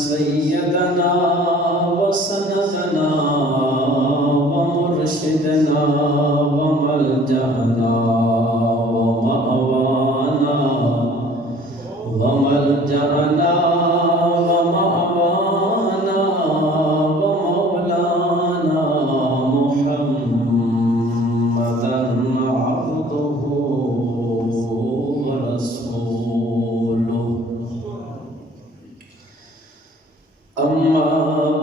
سيدنا وسندنا ومرشدنا وملجأنا ومأوانا وملجأنا ومأوانا ومولانا محمدا عبده ورسوله أما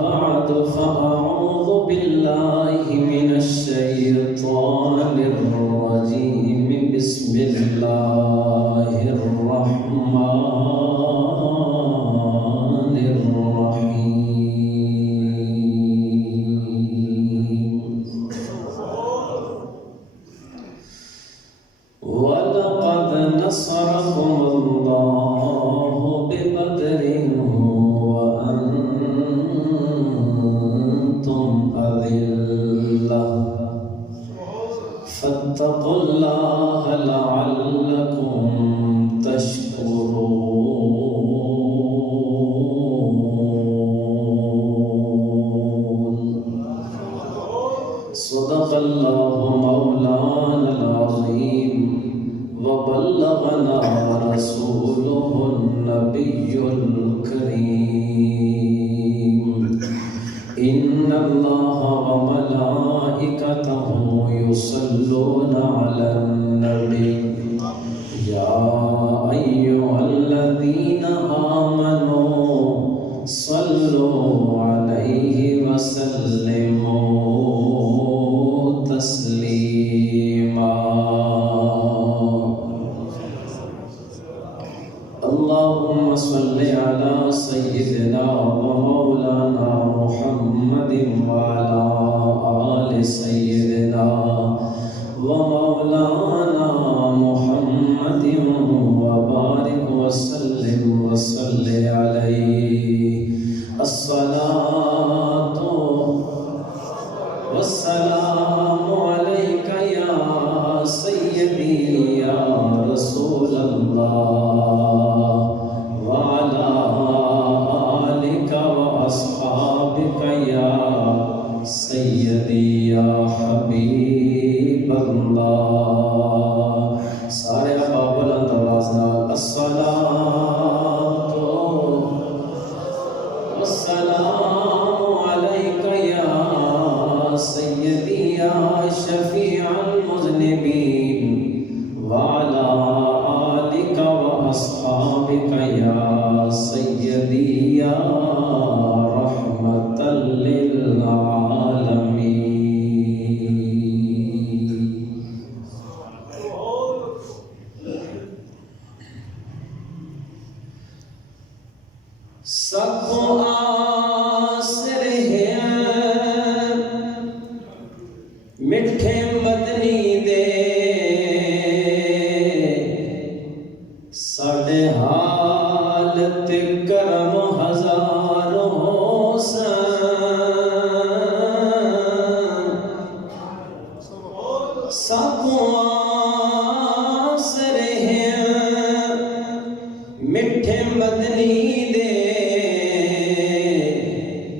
بعد فأعوذ بالله من الشيطان الرجيم بسم الله الرحمن الرحيم ولقد نصركم الله ببدر وأنتم أذلة فاتقوا الله لعلكم تشكرون صدق الله مولانا العظيم وبلغنا رسوله النبي الكريم إن الله وملائكته يصلون على النبي يا أيها الذين آمنوا صلوا عليه وسلموا تسليما اللهم صل على سيدنا ومولانا محمد وعلى آل سيدنا ومولانا محمد وبارك وسلم وصل عليه الصلاة والسلام عليك يا سيدي يا رسول الله وعلى آلك وأصحابك يا سيدي يا حبيب الله سارے آپ بلند آواز نال الصلاۃ والسلام علیک یا سیدی یا شفیع المذنبین وعلى آلک واصحابک یا سیدی یا رحمۃ للعالمین سب آسر ہیں مٹھے مدنی دے ساڑھے حالت کرم ہزاروں سب آسر ہیں مٹھے مدنی دے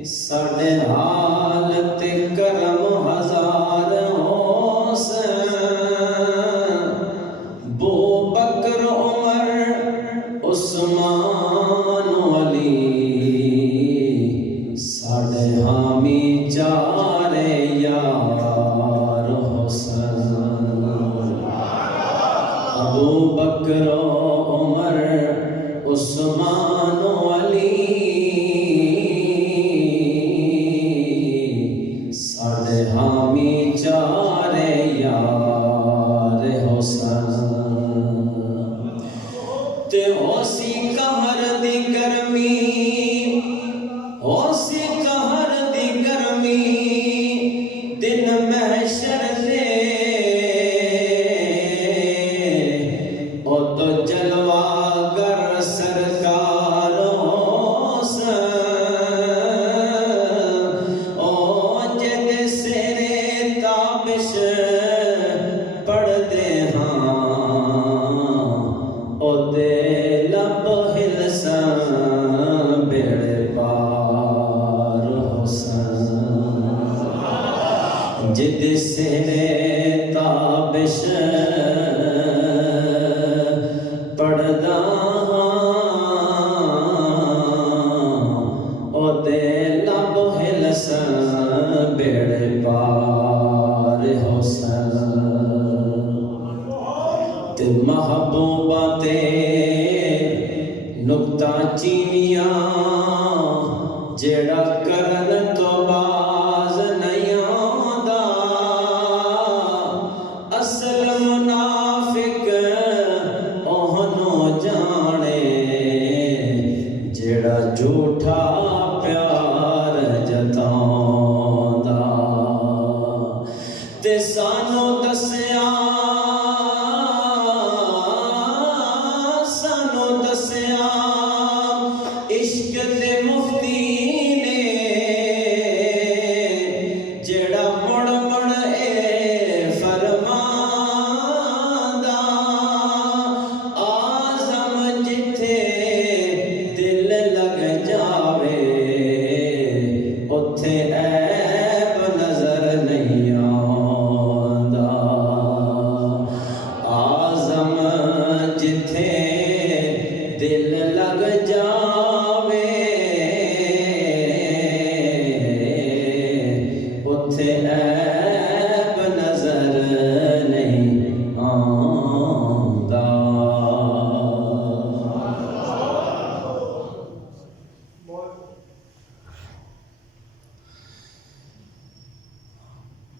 ساڑھے حالت کرم ہزار بو بکر عمر عثمان علی ساڑھے حامی چار یار حسن ابو بکر عمر عثمان علی ساڑھے حامی چار یار حسن تے ہوسی قہر دی گرمی ہوسی قہر دی گرمی دن محشر دے او تو جلوہ گر سرکار او جد سرے تابش پڑھ دے ہاں تے محبوبہ تے نکتہ چینیاں جیڑا کرن تو باز نہیں آندا اصل منافق اوہنو جانے جیڑا جھوٹا پیار جتاوندا تے سانو دسیا عشق دے مفتی نے جیڑا مڑ مڑ اے فرماندا آزم جتھے دل لگ جاوے اتھے عیب نظر نہیں آندا آزم جتھے دل لگ جاوے اتھے عیب نظر نہیں آندا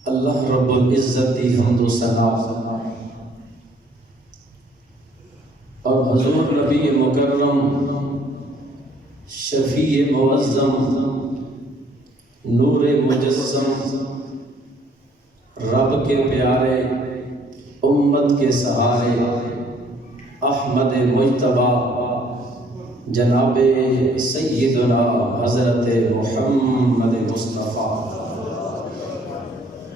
اللہ رب العزت دی حمد و ثنا اور حضور نبی مکرم شفیع معظم نور مجسم رب کے پیارے امت کے سہارے احمد مجتبی جناب سیدنا حضرت محمد مصطفیٰ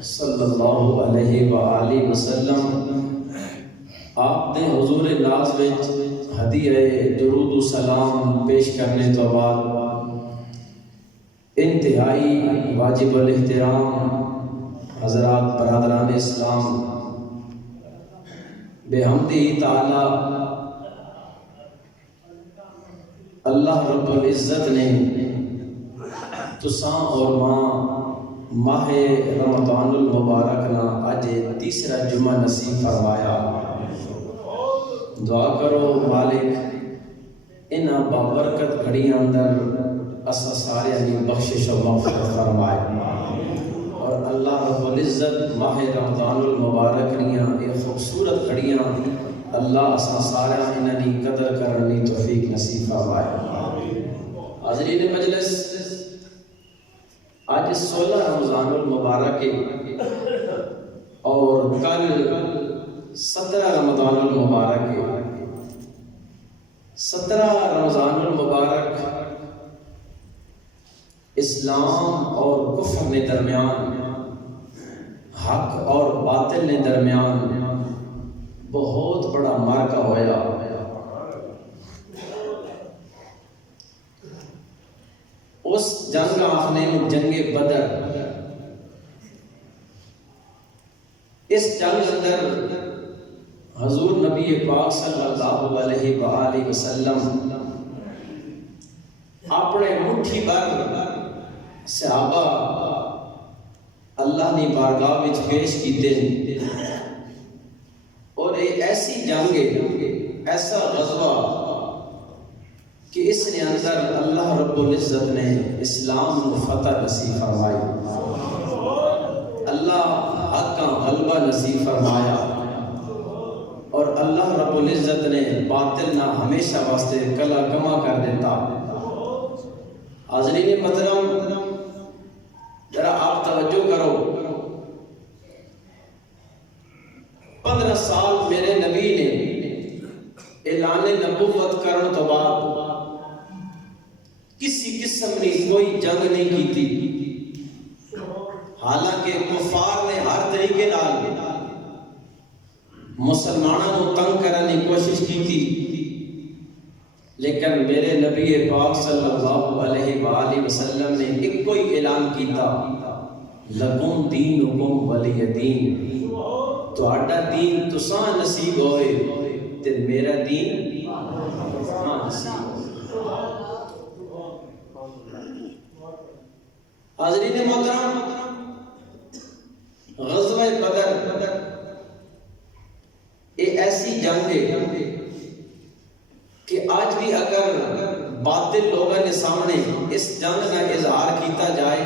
صلی اللہ علیہ وآلہ وسلم آپ نے حضور ناز وچ ہدیہ درود و سلام پیش کرنے تو بعد انتہائی واجب الاحترام حضرات برادران اسلام بحمدہ تعالی اللہ رب العزت نے تساں اور ماں ماہ رمضان المبارک نا آج تیسرا جمعہ نصیب فرمایا دعا کرو مالک انہاں بابرکت گھڑیاں اندر اسا سارے علی بخشش و مغفرت فرمائے اور اللہ رب العزت ماہ رمضان المبارک نیاں یہ خوبصورت گھڑیاں اللہ اسا سارے انہاں قدر کرنی توفیق نصیب فرمائے حاضرین مجلس آج 16 رمضان المبارک اور کل 17 رمضان المبارک 17 رمضان المبارک اسلام اور کفر نے درمیان حق اور باطل نے درمیان بہت بڑا معرکہ ہویا اس جنگ آخنے جنگ بدر اس جنگ اندر حضور نبی پاک صلی اللہ علیہ وآلہ وسلم اپنے مٹھی بھر صحابہ اللہ نے بارگاہ وچ پیش کیتے اور ایک ایسی جنگ ایسا غزوہ کہ اس نے اندر اللہ رب العزت نے اسلام کو فتح نصیب فرمائی اللہ حق کا غلبہ نصیب فرمایا اور اللہ رب العزت نے باطل نہ ہمیشہ واسطے کلا کما کر دیتا حاضرین محترم ذرا آپ توجہ کرو 15 سال میرے نبی نے اعلان نبوت کرنے تو بعد کسی قسم نے کوئی جنگ نہیں کی تھی حالانکہ کفار نے ہر طریقے نال مسلمانوں کو تنگ کرنے کی کوشش کی تھی لیکن میرے نبی پاک صلی اللہ علیہ وآلہ وسلم نے ایک کوئی اعلان کیتا لکم دینکم ولی دین تو آڈا دین تساں نصیب ہوئے تے میرا دین نصیب حاضرین محترم غزوہ بدر یہ ایسی جنگ ہے کہ آج بھی اگر باطل لوگوں کے سامنے اس جنگ کا اظہار کیتا جائے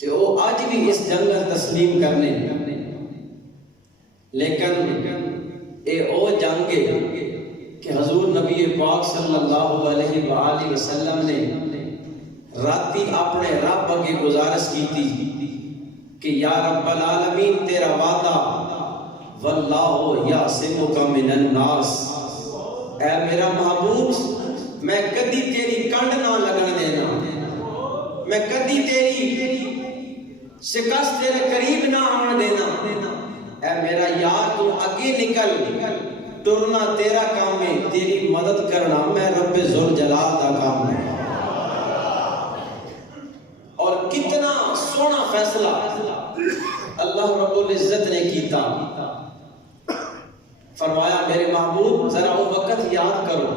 تو وہ آج بھی اس جنگ کا تسلیم کرنے، لیکن اے او جنگ ہے کہ حضور نبی پاک صلی اللہ علیہ وآلہ وسلم نے راتی اپنے رب اگے گزارش کی تھی کہ یا رب العالمین تیرا وعدہ واللہ یعصمک من الناس، اے میرا محبوب میں کدی تیری کنڈ نہ لگن دینا، میں کدی تیری شکست تیرے قریب نہ آن دینا، اے میرا یار تو آگے نکل، ٹرنا تیرا کام ہے، تیری مدد کرنا میں رب ذوالجلال دا کام ہے۔ اور کتنا سونا فیصلہ اللہ رب العزت نے کیتا، فرمایا میرے محبوب ذرا وہ وقت یاد کرو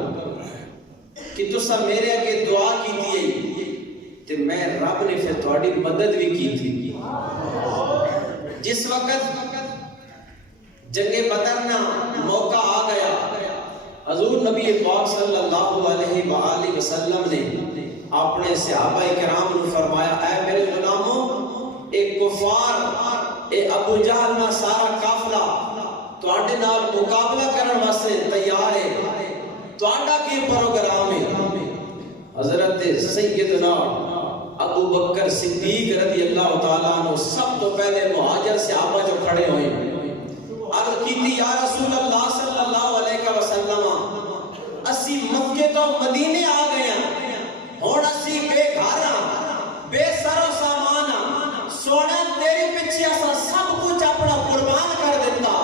کہ تسا میرے اگے دعا کی تھی تے میں رب نے پھر تھوڑی مدد بھی کی تھی۔ جس وقت جنگ بدر نہ موقع آ گیا، حضور نبی پاک صلی اللہ علیہ وآلہ وسلم نے اپنے صحابہ کرام نے فرمایا اے میرے غلاموں، ایک کفار اے ابو جہل نہ سارا قافلہ تواڈے نال مقابلہ کرن واسطے تیار ہے، تواڈا کی پروگرام ہے؟ حضرت سیدنا ابو بکر صدیق رضی اللہ تعالیٰ عنہ سب تو پہلے مہاجر صحابہ جو کھڑے ہوئے عرض کی تھی یا رسول اللہ صلی اللہ علیہ وسلم، اسی مکے تو مدینے آ گئے ہیں، ہون اسی بے گھر بے سر و سامان، سونے تیری پیچھے اسا سب کچھ اپنا قربان کر دیتا،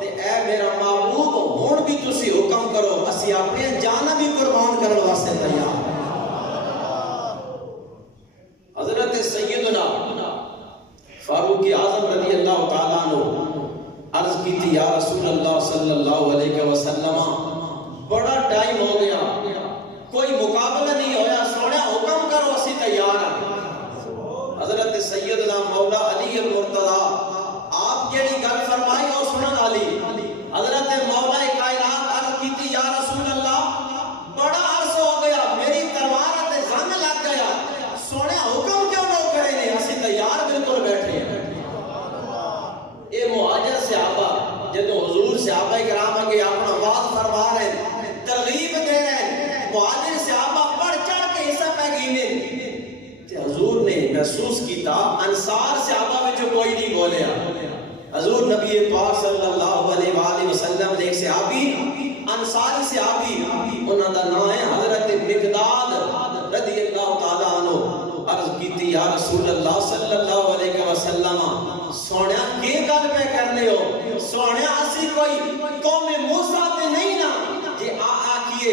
تے اے میرا محبوب ہون بھی تسی حکم کرو اسی اپنے جانا بھی قربان کرنے واسطے تیار۔ حضرت سیدنا فاروق اعظم رضی اللہ تعالیٰ عنہ عرض کی تھی یا رسول اللہ صلی اللہ علیہ وسلم، بڑا ٹائم ہو گیا، کوئی مقابلہ نہیں ہویا، سونے حکم کرو اسی تیار ہیں۔ حضرت سیدنا مولا علی المرتضی آپ کیڑی گل فرمائی اور سنن علی، حضرت مولا کائنات عرض کی تھی یا رسول اللہ بڑا عرصہ ہو گیا، میری تلوار تے زنگ لگ گیا، سونے حکم کیوں نہ کرے نے، اسی تیار بالکل بیٹھے ہیں۔ اے مہاجر صحابہ جدوں حضور صحابہ کرام کے اپنا واز فرما رہے ہیں، ترغیب دے رہے ہیں، مہاجر صحابہ بڑھ چڑھ کے حصہ پہ گینے تے حضور نے محسوس کیتا انصار صحابہ میں جو کوئی نہیں بولیا۔ حضور نبی پاک صلی اللہ علیہ وآلہ وسلم نے ایک صحابی انصاری صحابی انہاں دا نام ہے حضرت مقداد رضی اللہ تعالیٰ عنہ، عرض کیتی یا رسول اللہ صلی اللہ علیہ وسلم سونیا کی گل پہ کرنے ہو، سونیا اسی کوئی قوم موسیٰ تے نہیں نا جی آکیے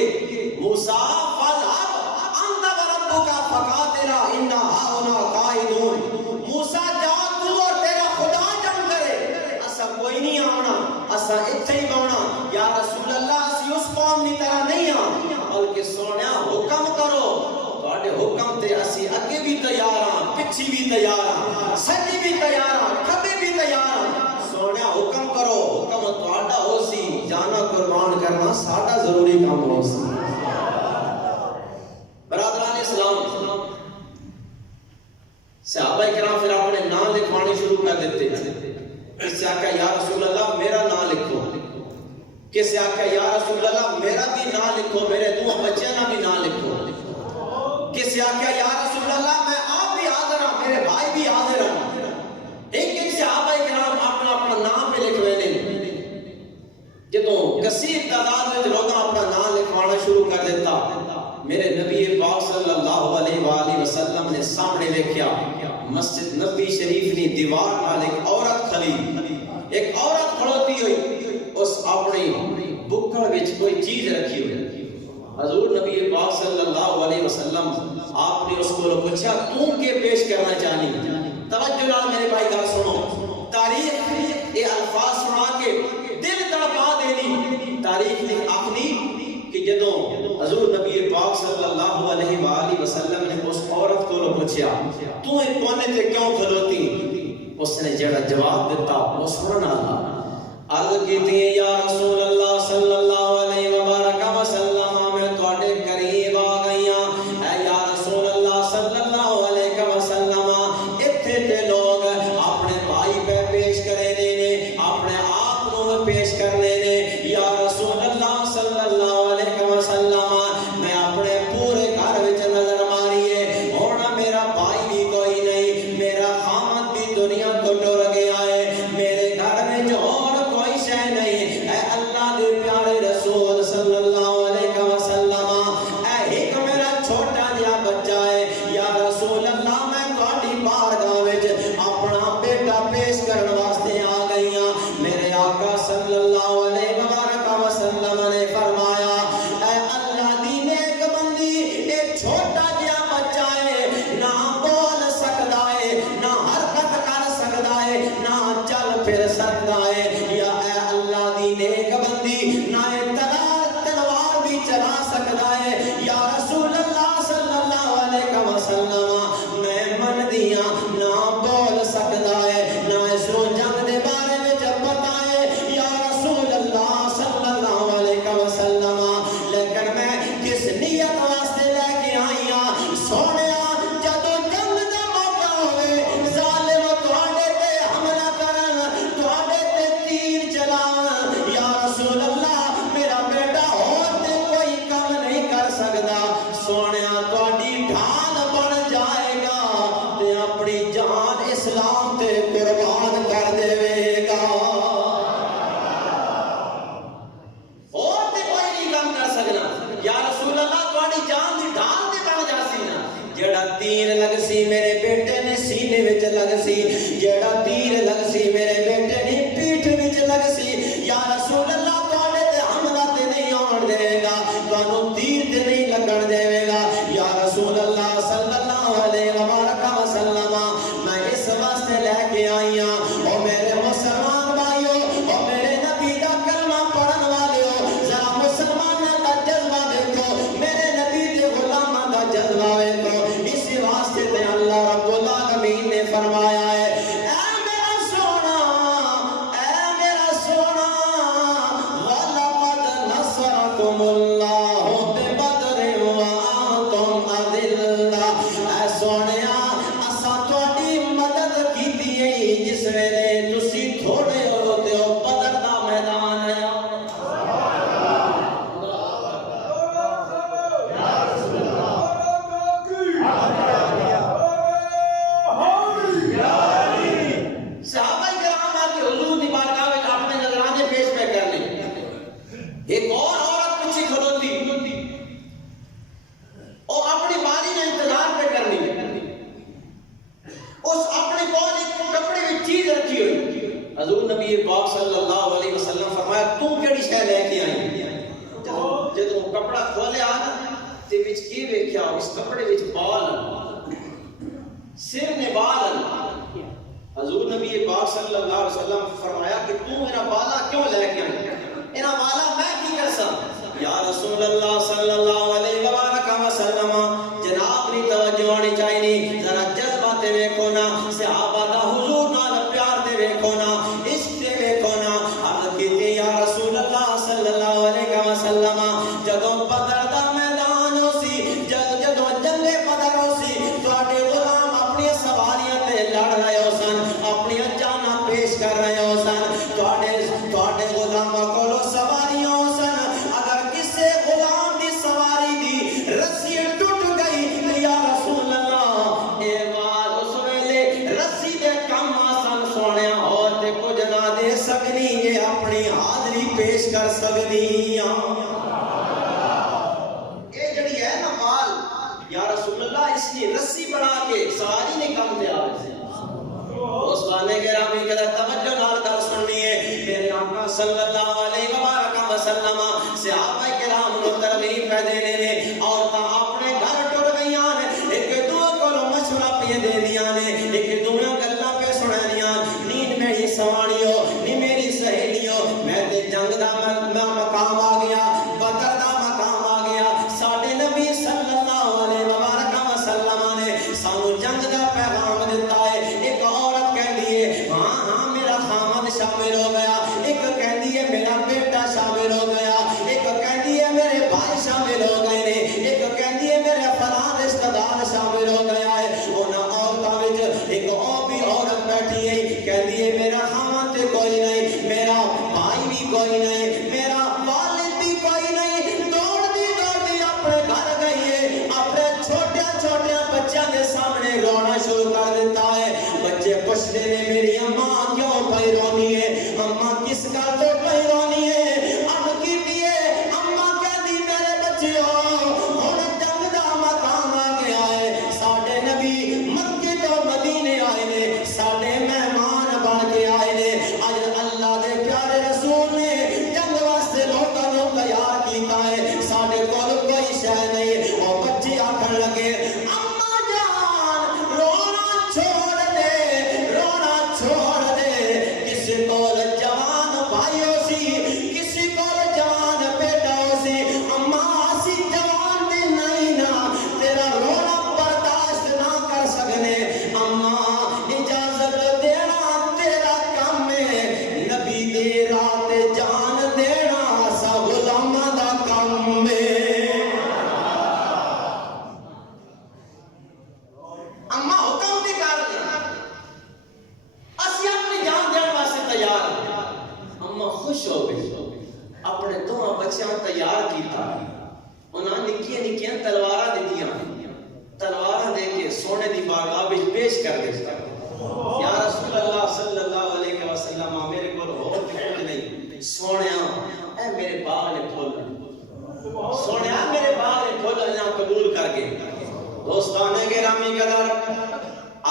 موسیٰ فَذْهَبْ أَنْتَ وَرَبُّكَ فَقَاتِلَا إِنَّا هَاهُنَا قَاعِدُونَ، موسیٰ جا تو اور تیرا خدا جنگ کرے، اسا کوئی نہیں آنا، اسا اتھے ہی بانا، یا رسول اللہ اسی اس قوم نی طرح نہیں آنا، بلکہ سونیا حکم کرو، تواڈے حکم تے اسی اگے بھی تیار ہاں، پچھی بھی تیار ہاں، سجی بھی تیار ہاں، کھبے بھی تیار ہاں، سونیا حکم کرو، حکم تواڈا ہو سی، جانا قربان کرنا ساڈا ضروری کام ہو سی۔ برادران اسلام، صحابہ کرام پھر اپنے نام لکھوانے شروع کر دیتے ہیں، کسی آقا یا رسول اللہ میرا نام لکھو، کسی آقا یا رسول اللہ میرا بھی نام لکھو، میرے دو بچے نہ بھی نام لکھو، کسی آقا یا رسول اللہ میں آپ بھی حاضر ہوں، میرے بھائی بھی حاضر ہیں، ایک صحابہ کرام اپنا اپنا نام پہ لکھوے نے، جدوں کثیر تعداد میں لوگ اپنا نام لکھوانا شروع کر دیتا، میرے نبی پاک صلی اللہ علیہ وآلہ وسلم نے سامنے دیکھیا مسجد نبی شریف نے دیوار نال ایک عورت کھڑی، ایک عورت کھڑوتی ہوئی، اس اپنی بکڑ وچ کوئی چیز رکھی ہوئی۔ حضور نبی پاک صلی اللہ علیہ وسلم آپ نے اس کو پوچھا تو کیا پیش کرنا چاہنی؟ توجہ نال میرے بھائی گل سنو، تاریخ یہ الفاظ سنا کے دل تڑپا دینی، تاریخ نے آخری کہ جدوں حضور نبی پاک صلی اللہ علیہ وآلہ وسلم نے اس عورت کو پوچھا تو ایک کونے تے کیوں کھلوتی، اس نے جڑا جواب دیتا وہ سننا، عرض کیتی یا رسول اللہ صلی اللہ علیہ وبارک وسلم میں تواڈے قریب آ گئی ہاں اے یا رسول اللہ صلی اللہ علیہ وسلم ایتھے تے لوگ اپنے بھائی پہ پیش کرے نے اپنے آپ نو پیش کرنے نے یا رسول اللہ صلی اللہ علیہ وسلم میں اپنے پورے گھر وچ نظر ماریے ہن میرا بھائی بھی کوئی نہیں میرا خامد بھی دنیا تو ٹر گیا ہے میرے گھر وچ اور کوئی شے نہیں اے اللہ دے پیارے رسول صلی اللہ علیہ وسلم اے ایک میرا چھوٹا جہا بچہ ہے یا رسول اللہ میں تہاڈی بارگاہ وچ اپنا بیٹا پیش کرن واسطے آ گئی ہاں میرے آقا صلی اللہ علیہ وسلم نے فرمایا اے اللہ دی نیک بندی اے چھوٹا جہا بچہ ہے نہ بول سکدا ہے نہ حرکت کر سکدا ہے نہ چل پھر سکدا ہے یا اے اللہ دی نیک بندی نہ تلوار بھی چلا سکدا ہے یا رسول اللہ صلی اللہ علیہ وسلم میں من دیا نہ بول سکدا ہے نہ اس رو جنگ دے بارے میں جب بتائے یا رسول اللہ صلی اللہ علیہ وسلم لیکن میں کس نیت واسطے لے کے آئی ہاں سونیا جدو جنگ دا موقع ہوئے ظالم تواڈے تے حملہ کرن تواڈے تے تیر چلاون یا رسول اللہ میرا بیٹا اور تے کوئی کم نہیں کر سکدا سونیا تواڈی ڈھال بن جائے گا تے اپنی جان اسلام تے قربان کر دے گا اور تے کوئی نہیں کم کر سکنا یا رسول اللہ تواڈی جان دی ڈھال تے بن جاسی نا جیڑا تیر لگ سی میرے بیٹے نے سینے وچ لگ سی جیڑا تیر لگ سی میرے بیٹے نے پیٹھ وچ لگ سی یا رسول اللہ تواڈے تے حملہ تے نہیں آن دے گا تانوں تیر تے نہیں لگن دے گا یا رسول اللہ صلی اللہ علیہ وسلم میں اس واسطے لے کے آئی ہاں او میرے مسلمان بھائیو او میرے نبی دا کلمہ پڑھن والےو ذرا مسلماناں دا جذبہ دیکھو میرے نبی دے غلاماں دا جذبہ دیکھو اس واسطے تے اللہ رب العالمین نے فرمایا ہے اے میرا سونا وَلَقَدْ نَصَرَكُمُ اللَّهُ بِبَدْرٍ وَأَنْتُمْ أَذِلَّةٌ اے سونیا اساں تہاڈی مدد کیتی ہے جس ویلے تسی تھوڑے ہوتے ہو بدر دا میدان ہے صحابہ کرام آ کے حضور دی بارگاہ وچ اپنے نذرانے پیش پہ کر لے ایک اور عورت پیچھے کھلوتی اور اپنی باری نے انتظار پہ کرنی اس اپنے کون ایک کپڑے میں چیز رکھی ہوئی حضور نبی پاک صلی اللہ علیہ وسلم فرمایا تو کیڑی شے لے کے آئی جدوں کپڑا کھولیا نا تے وچ کی ویکھیا اس کپڑے وچ بال سر نے بال حضور نبی پاک صلی اللہ علیہ وسلم فرمایا کہ تو میرا بالا کیوں لے کے آئی اینا بالا میں کی کرسا یا رسول اللہ صلی اللہ علیہ وسلم جناب نی توجہ ہونی چاہیے ذرا جذبہ تے ویکھو نا صحابہ دا حضور نال پیار تے ویکھو نا عشق تے ویکھو نا عرض کیتی یا رسول اللہ صلی اللہ علیہ وسلم جدوں بدر دا میدان ہو سی جدوں جنگ بدر ہو سی تواڈے غلام اپنی سواریاں تے لڑ رہے ہو سن اپنی جاناں پیش کر رہے ہو سن تواڈے غلاماں کولو سواریاں ہو سن اگر کسے غلام دی سواری دی رسی ٹوٹ گئی یا رسول اللہ اے وال اس ویلے رسی دے کم آسان سونیا اور تے کچھ نہ دے سکنی یہ اپنی حاضری پیش کر سکنی اے جڑی ہے نا مال یا رسول اللہ اس کی رسی بنا کے سواری نے کم دے آوے اس بانے گرامی کے توجہ نال کر سننی ہے میرے آقا صلی اللہ علیہ وبارک وسلم صحابہ کرام کو ترغیب پہ دینے نے عورتاں اپنے گھر ٹر گئیاں نے ایک دو کو مشورہ پہ دے دیاں نے ایک دو گلاں پہ سنانیاں نیند میں ہی سوانیو نی میری سہیلیو میں تے جنگ دا مقام آ گیا بدر دا مقام آ گیا ساڈے نبی صلی اللہ علیہ وبارک وسلم نے سانو جنگ دا پیغام دیتا ہے ایک عورت کہہ لیے ہاں میرا خامد شامل ہو گیا ایک کوئی نہیں, میرا والد بھی کوئی نہیں. دوڑ دی اپنے گھر گئی ہے, اپنے چھوٹے چھوٹے بچوں کے سامنے رونا شروع کر دیتا ہے. بچے پوچھتے ہیں میری اماں کیوں پئی رونی ہے, اماں کس گل تو پئی رونی ہے. اب کی دیے اماں کہندی میرے بچیو ہن جنگ دا مقام آ گیا ہے, ساڈے نبی مکے تو مدینے آئے نے, ساڈے مہمان بن کے آئے نے. اج اللہ دے پیارے رسول نے جنگ واسطے لوکاں نوں تیار کیتا ہے, ساڈے کول کوئی شے نہیں. او بچے آکھن لگے اماں جان رونا چھوڑ دے, رونا چھوڑ دے. کسی کول جوان بھائی ہو سی, کسی کول جوان بیٹا ہو سی, اماں اسی جوان دے نہیں نا تیرا رونا برداشت نہ کر سکنے. اماں اجازت دینا تیرا کم ہے, نبی دی راہ تے جان دینا سا غلاماں دا کم ہے. اماں حکم بھی کر دے, اسی اپنی جان دین واسطے تیار ہیں. اماں خوش ہو گئی, اپنے دونوں بچیاں تیار کیتا, انہاں نکیاں نکیاں تلواراں دتیاں, تلواراں دے کے سونے دی بارگاہ وچ پیش کر دتا. یا رسول اللہ صلی اللہ علیہ وسلم میرے کول ہور کچھ نہیں, سونیا اے میرے باغ نے پھول, سونیا میرے باغ نے پھول انہاں قبول کر کے. دوستان گرامی قدر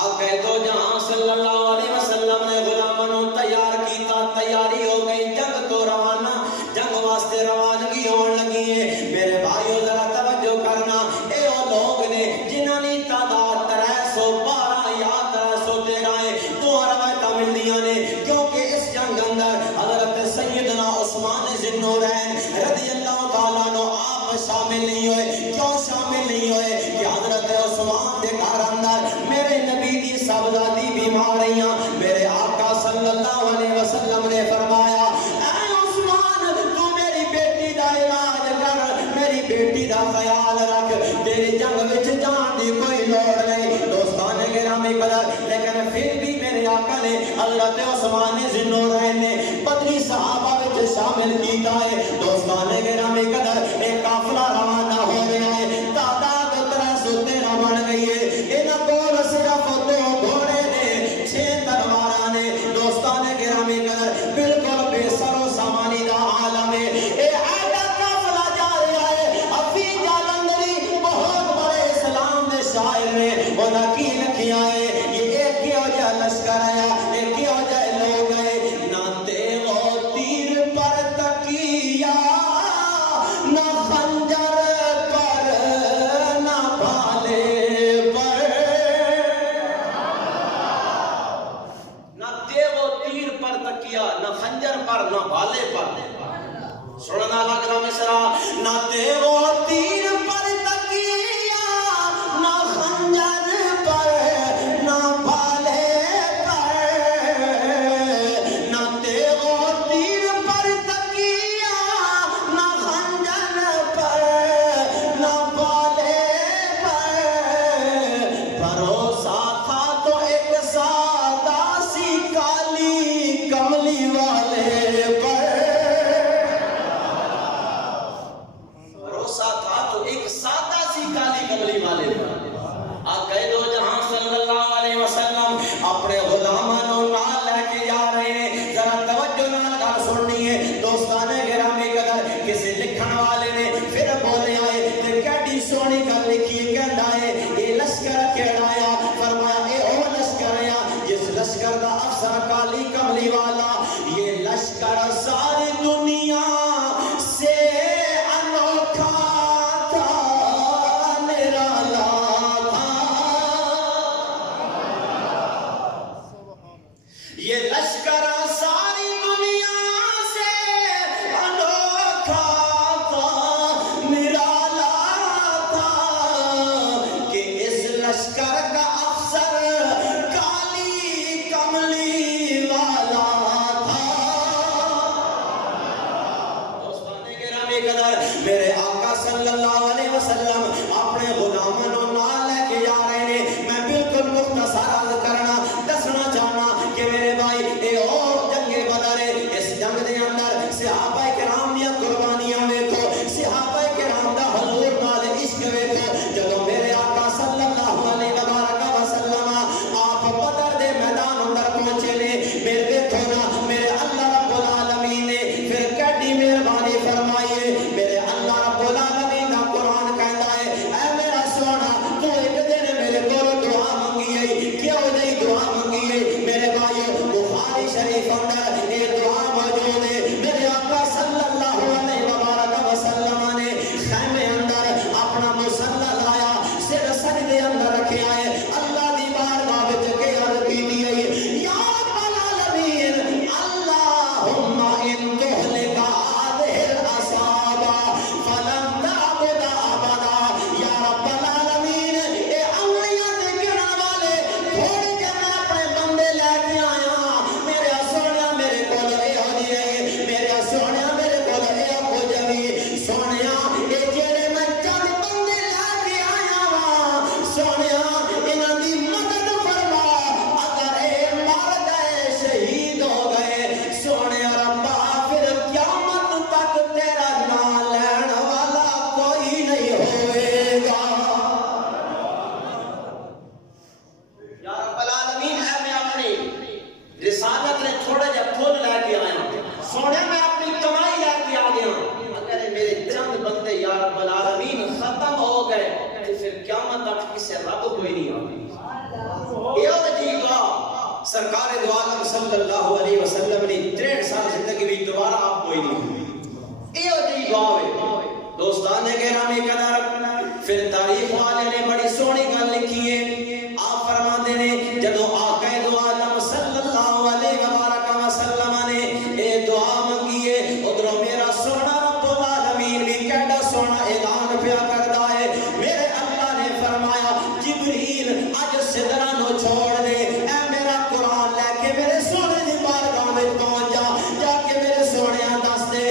آقا دو جہاں صلی اللہ علیہ وسلم نے غلاموں تیار کیتا, تیاری ہو گئی, جنگ تو روانہ, جنگ واسطے روانگی ہون لگی ہے. میرے بھائیو ذرا توجہ کرنا, اے وہ لوگ نے جنہاں دی تعداد 312 یا 313 ہے. دو روایتاں ملدیاں نے کیونکہ اس جنگ اندر حضرت سیدنا عثمان ذی النورین رضی اللہ تعالیٰ عنہ آپ شامل نہیں ہوئے. کیوں شامل نہیں ہوئے کہ حضرت عثمان دے گھر اندر میرے نبی دی صاحبزادی بیماریاں, میرے آقا صلی اللہ علیہ وسلم نے فرمایا اے عثمان تو میری بیٹی دا علاج کر, میری بیٹی دا خیال رکھ, تیری جنگ وچ جان دی کوئی لوڑ نہیں. دوستان گرامی قدر لیکن پھر بھی میرے آقا نے حضرت عثمان ذی النورین نے بدری صحابہ وچ شامل کیتا ہے. دوستان گرامی قدر ایک قافلہ روانہ ہو گیا ہے, تعداد 313 بن گئی ہے. انہاں کول صرف 2 گھوڑے نے, 6 تلواراں نے. دوستان گرامی قدر بالکل بے سر و سامانی دا عالم ہے. اے ایڈا قافلہ جا رہا ہے. ابھی جالندری بہت بڑے اسلام دے شاعر نے انہاں کی لکھیاں ہے, یہ ایک کیوں جا لشکر آیا, ایک کیوں جا لوگ آئے. نہ تیغ و تیر پر تکیہ, نہ خنجر پر, نہ بھالے پر. نہ تیغ و تیر پر تکیہ, نہ خنجر پر, نہ بھالے پر. سننا لگنا مصرا, نہ تیغ و تیر پر تکیہ, نہ خنجر پر, نہ بھالے پر. نہ تیغ و تیر پر تکیہ, نہ خنجر پر, نہ بھالے پر. بھروسہ تھا تو ایک سادہ سی کالی کملی والے پر. بھروسہ تھا تو ایک سادہ سی کالی کملی والے پر. آقا دو جہاں صلی اللہ علیہ وسلم اپنے غلامانوں نال لے کے جا رہے ہیں. ذرا توجہ نال گل سننی ہے. دوستان گرامی قدر کسی لکھن والے نے پھر بولے آئے تے کیڈی سونی گل لکھی, کہندا ہے یہ لشکر کیڑا آیا. فرمایا اے او لشکر آیا جس لشکر دا افسر کالی کملی والا, یہ لشکر ساری دنیا سے انوکھا تھا, نرالا تھا. یہ لشکر ساری دنیا سے انوکھا تھا, نرالا تھا. کہ اس لشکر کا افسر کالی کملی والا تھا. دوستان گرامی قدر میرے آقا صلی اللہ علیہ وسلم اپنے غلاموں نال لے کے جا رہے ہیں. میں بالکل مختصر عرض کرنا دسنا چاہنا کہ میرے بھائی اے او جنگ بدر ہے. اس جنگ دے اندر صحابہ پھر قیامت تک کسے رب کوئی نہیں آتی. یہ جی دعا سرکار دو عالم صلی اللہ علیہ وسلم نے 63 سال زندگی بھی دوبارہ آپ کوئی نہیں. یہ جی دعا ہے دوستان گرامی قدر. پھر تاریخ والے نے بڑی سونی گل لکھی ہے. آپ فرماتے ہیں جدو آقا دو عالم صلی اللہ علیہ وسلم نے اے دعا منگی ہے ادھر میرا سونا رب العالمین بھی کیڈا سونا اعلان پیا کردا ہے. میرے اللہ نے فرمایا جبریل اج سدرا نو چھوڑ دے, اے میرا قرآن لے کے میرے سونے دی بارگاہ میں پہنچ جا, جا کے میرے سونیا دس دے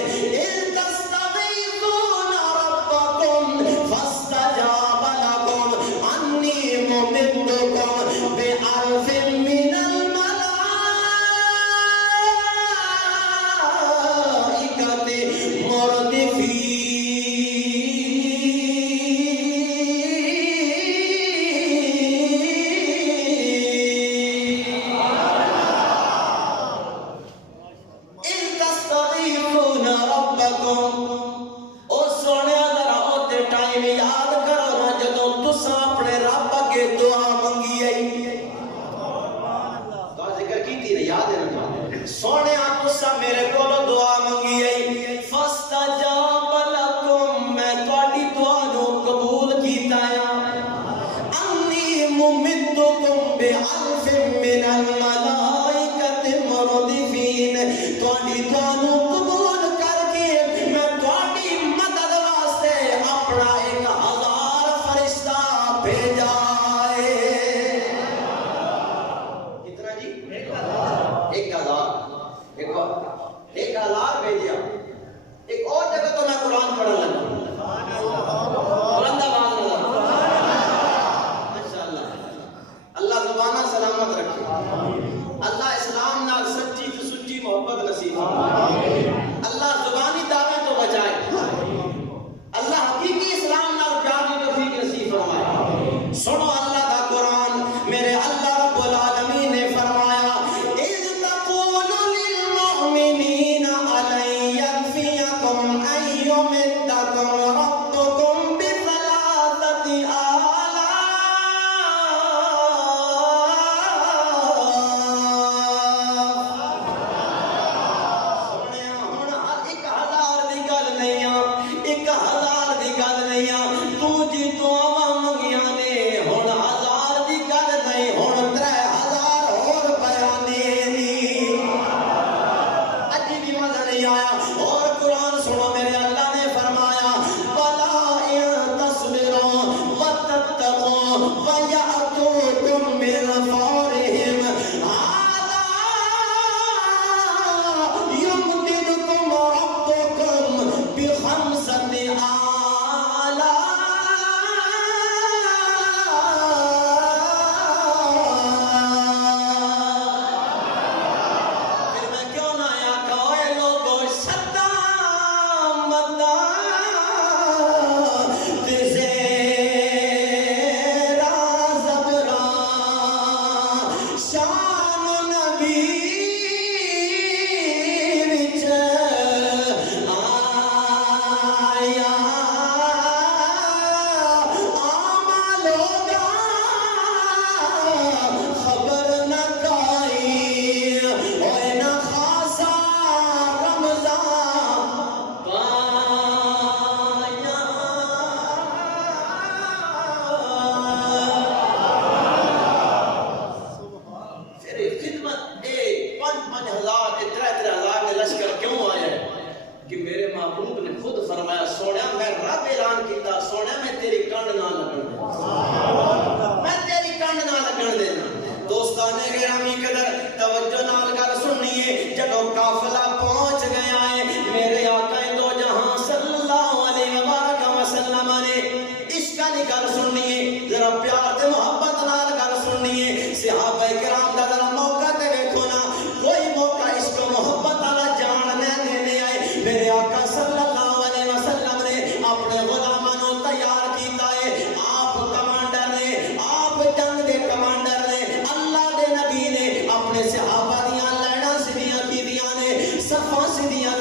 صفاں سیدھیاں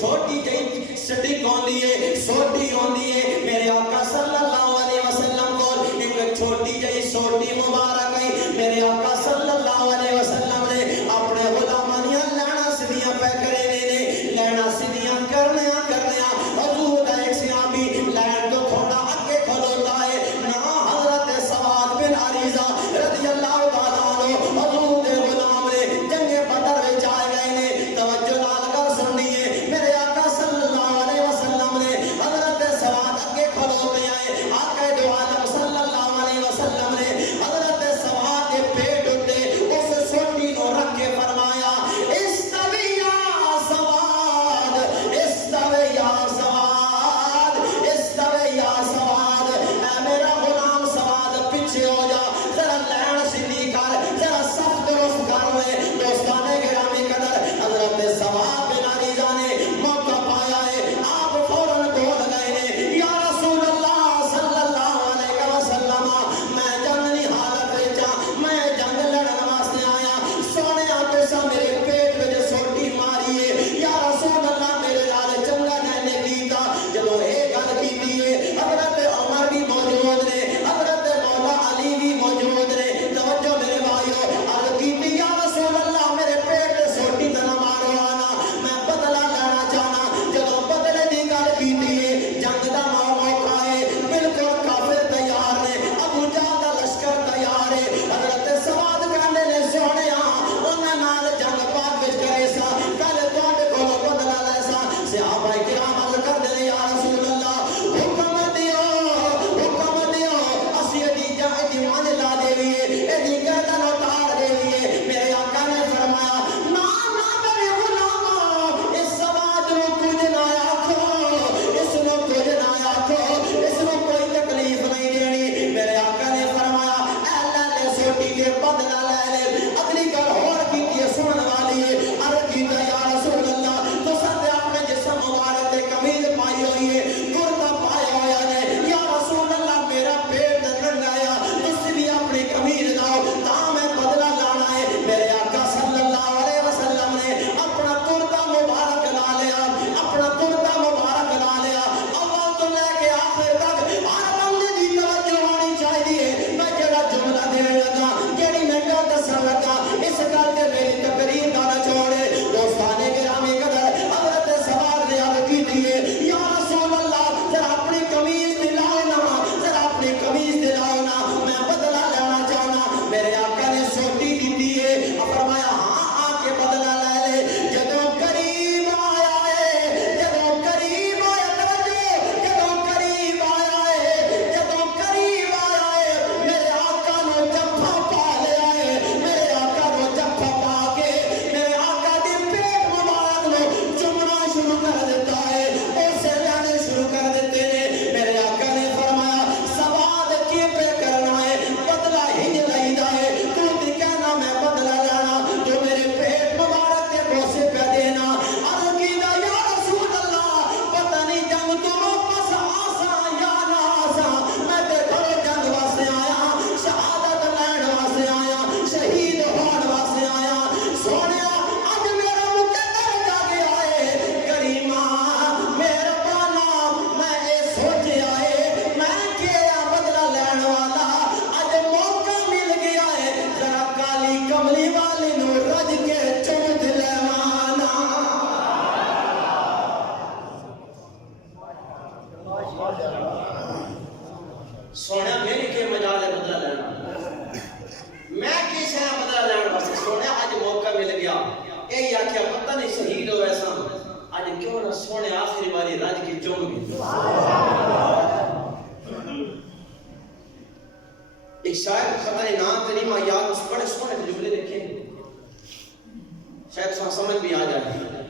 چھوٹی جی سٹک ہوندی ہے سوٹی ہوندی ہے میرے آقا صلی اللہ علیہ وسلم کو ایک چھوٹی جی سوٹی مبارک ہے میرے آقا صلی اللہ علیہ وسلم نے اپنے غلاماں دیاں لینا سیدھیاں پہ کرے نے لینا سیدھیاں کرنے حضور دا ایک صحابی لین تو تھوڑا اگے کھلوتا ہے نہ حضرت سواد بن عریضہ رضی اللہ تعالیٰ عنہ حضور دے غلام نے جنگ بدر وچ آئے گئے نے توجہ نال کر سنیے میرے آقا صلی اللہ علیہ وسلم نے حضرت سواد اگے کھلوتے آئے آقا دو عالم صلی اللہ علیہ وسلم نے حضرت سواد کے پیٹ اٹھے اس سوٹی کو رکھ کے فرمایا استوی یا سواد استوی یا سواد استوی یا سواد اے میرا غلام سواد پیچھے ہو جا ذرا لین سیدھی کر ذرا صف درست کر لے دوستانے گرامی قدر حضرت سواد بن عریضہ نے موقع پایا ہے آپ فوراً بول گئے نے یا رسول اللہ صلی اللہ علیہ وسلم میں جنگی حالت وچ میں جنگ لڑن واسطے آیا سونے تساں میرے پیٹ وچ سوٹی ماری ہے یا رسول اللہ میرے نال چنگا نہیں کیتا جدوں اے گل کیتی ہے حضرت عمر بھی موجود نے حضرت مولا علی بھی موجود نے توجہ میرے بھائیو عرض کیتی یا رسول اللہ میرے پیٹ تے سوٹی تے نہ مارو آنا میں بدلہ لینا چاہنا جدوں بدلے دی گل کیتی ہے جنگ دا موقع ہے بالکل کافر تیار نے ابو جہل دا لشکر تیار ہے حضرت سواد کہندے نے سونیا انہاں نال جنگ پاک وچ کرے سا کل تواڈے کولوں بدلہ لے سا صحابہ کرام عرض کردے نے یا رسول اللہ حکم دیو اسی دی جہاد دی مان لا دیویے ایدی گردن اتار دیویے میرے آقا نے فرمایا نا میرے غلام اس سواد نو کچھ نہ آکھو اس نو کچھ نہ آکھو اس نو کوئی تکلیف نہیں دینی میرے آقا نے فرمایا اے لے سوٹی کے بدلہ لے لے اگلی گل اور کیتی ہے سنن والی ہے عرض کیتا یا رسول اللہ تو سب اپنے جسم مبارک تے قمیض پائی ہوئی ہے کرتا پایا ہوا ہے یا رسول اللہ میرا پیٹ ننگایا تسی بھی اپنی قمیض لاؤ تاں میں بدلہ لانا ہے میرے آقا صلی اللہ علیہ وسلم نے اپنا کرتا مبارک لا لیا اپنا کرتا مبارک لا لیا اول تو لے کے آخر تک ہر بندے دی توجہ ہونی چاہیے میں جڑا جملہ دین لگا جڑی میں گل دسن لگا اس گل تے میری تقریر دا نہ چھوڑے دوستانے گرامی قدر حضرت سواد نے عرض کیتی ہے یا رسول اللہ ذرا اپنی قمیض دلاؤ نا ذرا اپنی قمیض دلاؤ نا میں بدلہ لینا چاہنا میرے آقا نے سوٹی دیتی ہے فرمایا ہاں آ کے بدلہ لے لے جدوں قریب آیا ہے جدوں قریب آیا جدوں قریب آیا ہے جدوں قریب آیا ہے میرے آقا نے جفا پا لیا ہے میرے آقا نے جفا پا کے میرے آقا دی پیٹ مبارک نو چومنا شروع کر دیتا ہے اسے لینے شروع کر دیتے نے میرے آقا نے فرمایا سواد کی پہ کرنا ہے بدلہ ہی لائیدا ہے تو بھی کہنا میں بدلہ لینا تو میرے پیٹ مبارک کے بوسے پہ دینا عرض کیتا یا رسول اللہ پتہ نہیں جنگ تو واپس آسا یا نہ آسا میں تے گھروں جنگ واسطے آیا شہادت لین واسطے آیا شہید ہون واسطے آیا سونیا اج میرا مقدر جاگے آئے کریمہ میرا بانا میں اے سوچیا ہے میں کیا بدلہ لین والا اج موقع مل گیا ہے ذرا کالی کملی والی نو رج کے چم دلے مانا سونا میری کے مجال ہے بدلہ لینا میں کس ہے بدلہ لینا واسطے سونا اج موقع مل گیا اے یا کیا پتہ نہیں شہید ہو ایسا اج کیوں نہ سونے آخری باری رج کی چم گئی ایک شاعر پتہ نہیں نام کریمہ یاد اس بڑے سونے کے جملے لکھے شاید سمجھ بھی آ جائے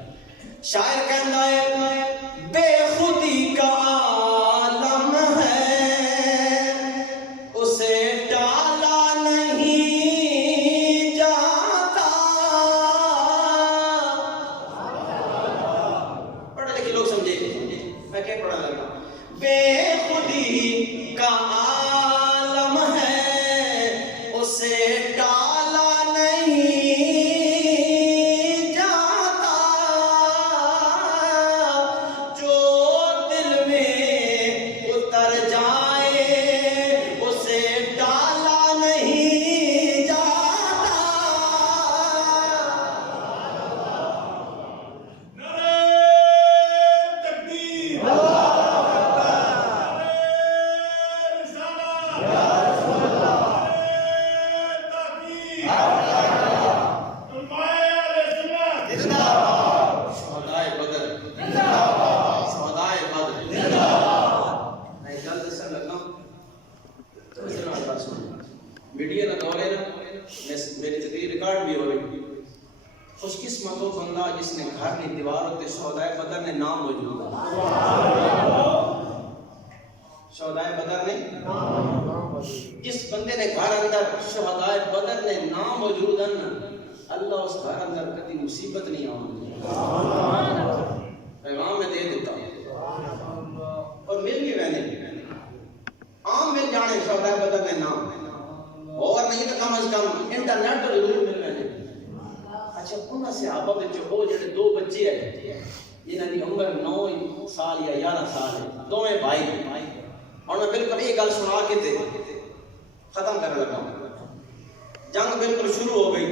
شاعر کہندا ہے بے خودی کا عالم ہے اسے ڈالا نہیں جاتا پڑھے لکھے لوگ سمجھے میں کیا پڑھا لگا بے خودی کا عالم ہے اسے ڈالا نہیں جاتا تے شہدائے بدر نے نام موجود ہے. شہدائے بدر نے جس بندے نے گھر اندر شہدائے بدر نے نام موجود ہے اللہ اس گھر اندر کبھی مصیبت نہیں آؤں. پیغام میں دے دیتا اور مل بھی رہنے عام مل جانے شہدائے بدر نے نام اور نہیں تو کم از کم انٹرنیٹ پر ضرور مل رہے. اچھا انہاں صحابہ وچ وہ جڑے دو بچے ہیں جنہاں دی عمر 9 سال یا 11 سال ہے دوویں بھائی اور میں بالکل یہ گل سنا کے تے ختم کرنے لگا. جنگ بالکل شروع ہو گئی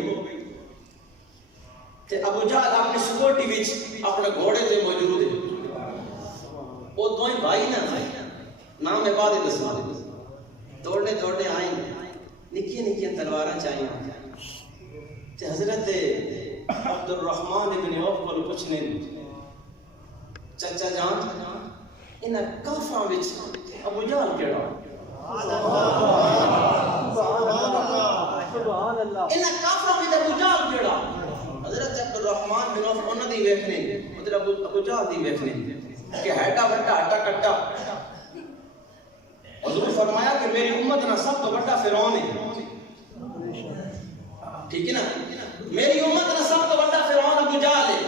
تے ابو جہل اپنی سکورٹی وچ اپنے گھوڑے تے موجود ہے. وہ دوویں بھائی نا نام ہے بعد دسنا دوڑنے دوڑنے آئے نکی نکی تلواراں چاہیے تے حضرت عبد الرحمن ابن عوف کو پوچھنے چچا جان انہاں کافراں وچ ابو جہل کیڑا انہاں کافراں وچ ابو جہل کیڑا. حضرت عبد الرحمن بن عوف انہاں دی ویکھنے ادھر ابو جہل دی ویکھنے کہ ہٹا وٹا ہٹا کٹا. حضور فرمایا کہ میری امت نا سب تو بڑا فرعون ہے. ٹھیک ہے نا میری امت نا سب تو بڑا فرعون ابو جہل ہے.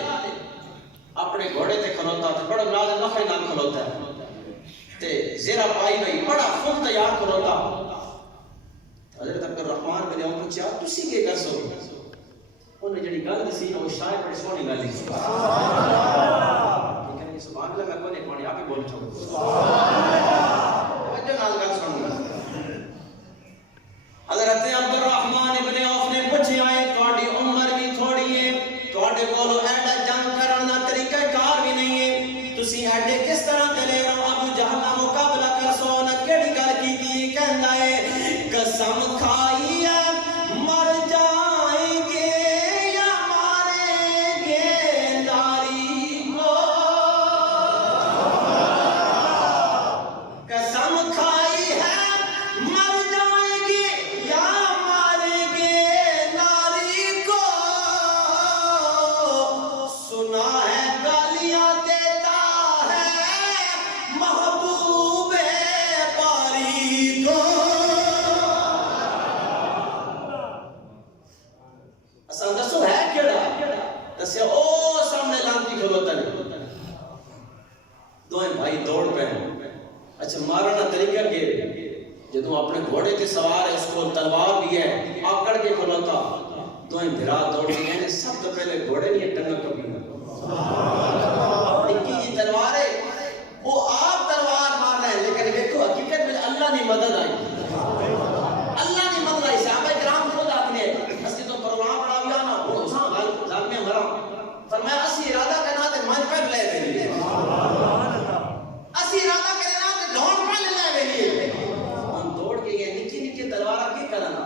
اپنے گھوڑے تے کھلوتا تے بڑا ناز نفع نال کھلوتا ہے تے زیرہ پائی بھائی بڑا فل تیار کھلوتا. حضرت عبد الرحمن بن عوف پوچھا تسی کی کر سو انہیں جڑی گل دسی وہ شاید بڑی سونی گل ہے. ٹھیک ہے سبحان اللہ میں کوئی نہیں آپ ہی بول چھوڑ توجہ نال گل سن. حضرت عبد الرحمن ابن عوف نے پوچھا ہے تہاڈی عمر بھی تھوڑی ہے تہاڈے کول ایڈا جنگ کرن دا طریقہ کار بھی نہیں ہے تسی ایڈے کس طرح چلے ہو. ابو جہل دا مقابلہ کر سو نہ کیڑی گل کیتی کہندا ہے قسم کھائی ہے مر جائیں گے یا ماریں گے ناری کو. قسم کھائی ہے مر جائیں گے یا ماریں گے ناری کو. سنا ہے گالیاں دیتا ہے محبوب باری کو. اصل دسو ہے کیڑا دسیا او سامنے لانتی کھلوتا ہے. دوئے بھائی دوڑ پہ اچھا مارنا طریقہ کے جدوں اپنے گھوڑے تے سوار ہے اس کو تلوار بھی ہے آکڑ کے کھلوتا دوئے بھرا دوڑ کے گئے سب تو پہلے گھوڑے نہیں ٹنگا کبھی نکی یہ تلوار ہے وہ آپ تلوار مار رہے ہیں لیکن دیکھو حقیقت میں اللہ نے مدد آئی. اللہ نے مدد آئی. صحابہ کرام خود آتے ہیں اسی تو پروگرام بڑا بھی آنا وہ اساں ظالم مرا فرمایا اسی ارادہ کرنا تے من پہ لے گئے اسی ارادہ کرنا تے ڈھون پہ لے گئے. ہم دوڑ کے گئے نکی نکی تلوار کی کرنا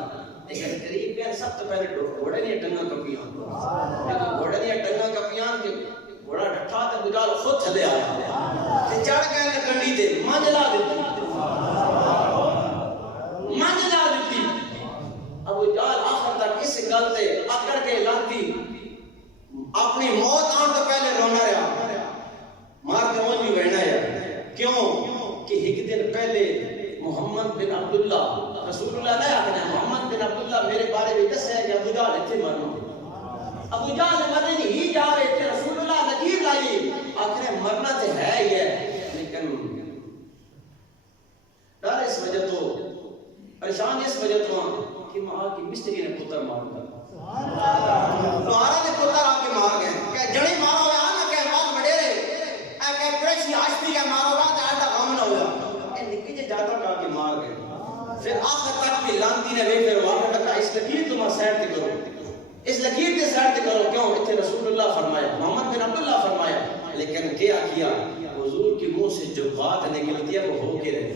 لیکن قریب گئے سب تو پہلے گھوڑے نہیں ٹنگا کپیاں گھوڑے نہیں ٹنگا کپیاں کہ گھوڑا ڈٹھا تے بجال خود تھلے آیا تے چڑھ گئے لکڑی تے منجلا دیتی منجلا دیتی. ابو جہل آخر تک اس گل تے اکڑ کے لگتی اپنی موت آن تو پہلے رونا رہا مار کے مجھ بھی بہنا ہے. کیوں کہ ایک دن پہلے محمد بن عبداللہ رسول اللہ نے آخر محمد بن عبداللہ میرے بارے میں دس ہے کہ ابو جہل اتنے مرنا ابو جہل مرنے نہیں ہی جا رہے تھے. رسول اللہ نکیر لائی آخر مرنا تو ہے ہی ہے لیکن ڈر اس وجہ تو پریشان اس وجہ تو کہ ماں کی مستری نے پتر مار کر تمہارا نے پتر آ کے مار گئے کہ جڑی مارو گیا نا کہ بات بڑے رہے کہ قریشی عاشقی کا مارو گا تو ایسا غم نہ ہوا اے نکی جے جاتا کا کے مار گئے. پھر آخر تک بھی لانتی نے ویکھ کر واقعہ تک اس لکیر تم سائڈ تے کرو اس لکیر تے سائڈ تے کرو. کیوں اتنے رسول اللہ فرمایا محمد بن عبداللہ فرمایا لیکن کیا کیا حضور کے منہ سے جو بات نکلتی ہے وہ ہو کے رہے.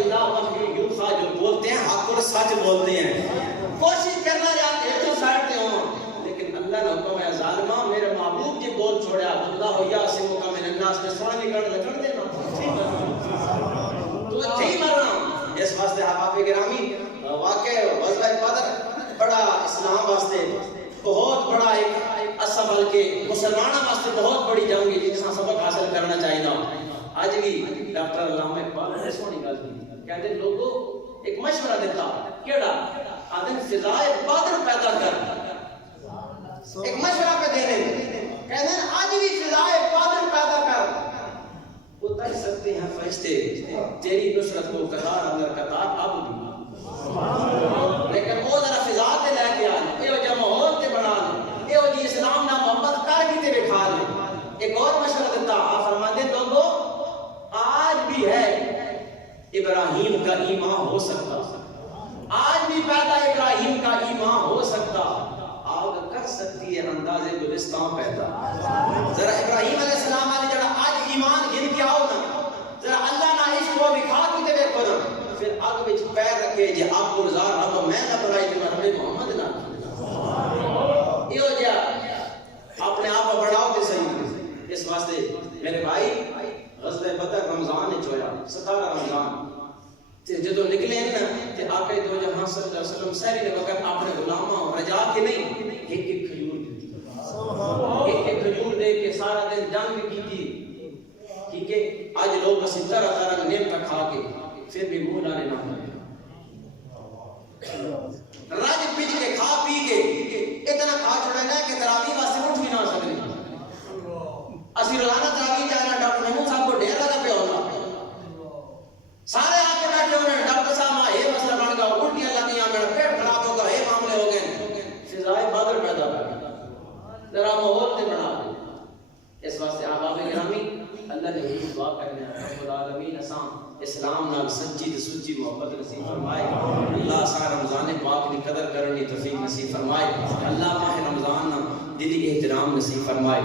اللہ وحی یوحا جو بولتے ہیں حق اور سچ بولتے ہیں. کوشش کرنا یار ایک تو سائڈ تے ہوں لیکن اللہ نے حکم ہے ظالمہ میرے محبوب کی بول چھوڑیا اللہ یاسم کا من الناس نے سوال نکل دینا تو ٹھیک مرنا. اس واسطے احباب گرامی واقع غزوہ بدر بڑا اسلام واسطے بہت بڑا ایک اسا بلکہ مسلمانوں واسطے بہت بڑی جنگ ہے جس کا سبق حاصل کرنا چاہیے. اج بھی ڈاکٹر علامہ اقبال نے سونی گل کی کہتے لوگوں ایک مشورہ دیتا کیڑا آدم فضائے بدر پیدا کر. ایک مشورہ پہ دے رہے کہتے ہیں آج بھی فضائے بدر پیدا کر. اتر سکتے ہیں فرشتے تیری نصرت کو قطار اندر قطار اب بھی, لیکن وہ ذرا فضا تے لے کے آ یہ جو ماحول تے بنا لے یہ جی اسلام نہ محبت کر کے تے دکھا لے. ایک اور مشورہ دیتا آپ فرماتے لوگوں آج بھی ہے ابراہیم کا ایمان ہو سکتا, آج بھی پیدا ابراہیم کا ایمان ہو سکتا, آگ کر سکتی ہے انداز گلستان پیدا. ذرا ابراہیم علیہ السلام علیہ جڑا آج ایمان گن کے آؤ نا ذرا اللہ نہ عشق کو دکھا کے تے دیکھو نا پھر آگ وچ پیر رکھے جے آپ گلزار ہو میں نہ بنائی تے میں محمد نہ یہ ہو جا اپنے آپ کو بڑھاؤ تے صحیح. اس واسطے میرے بھائی غزوہ بدر رمضان وچ ہویا 17 رمضان تے جدوں نکلے نا تے آقا دو جہاں صلی اللہ علیہ وسلم سہری دے وقت اپنے غلاماں رجا کے نہیں ایک ایک کھجور دی, ایک ایک کھجور دے کے سارا دن جنگ کی ٹھیک ہے. آج لوگ بس طرح طرح نعمت کھا کے پھر بھی منہ لانے نہ رج پچ کے کھا پی کے اتنا کھا چھوڑنا ہے کہ تراویح واسطے اٹھ بھی نہ سکتے. اسی روزانہ تراویح جانا ڈاکٹر محمود صاحب کو ڈھیر لگا پہ ہونا سارے آ کے بیٹھے ہونے ڈاکٹر صاحب یہ مسئلہ بن گیا الٹیاں لگیاں میرا پیٹ خراب ہوگا یہ معاملے ہو گئے. فضائے بدر پیدا کر ذرا ماحول تے بنا دے. اس واسطے احباب گرامی اللہ نے حضور دعا کرنے رب العالمین اساں اسلام نال سچی تے سچی محبت نصیب فرمائے. اللہ اساں رمضان پاک دی قدر کرنے توفیق نصیب فرمائے. اللہ ماہ رمضان دلی احترام نصیب فرمائے.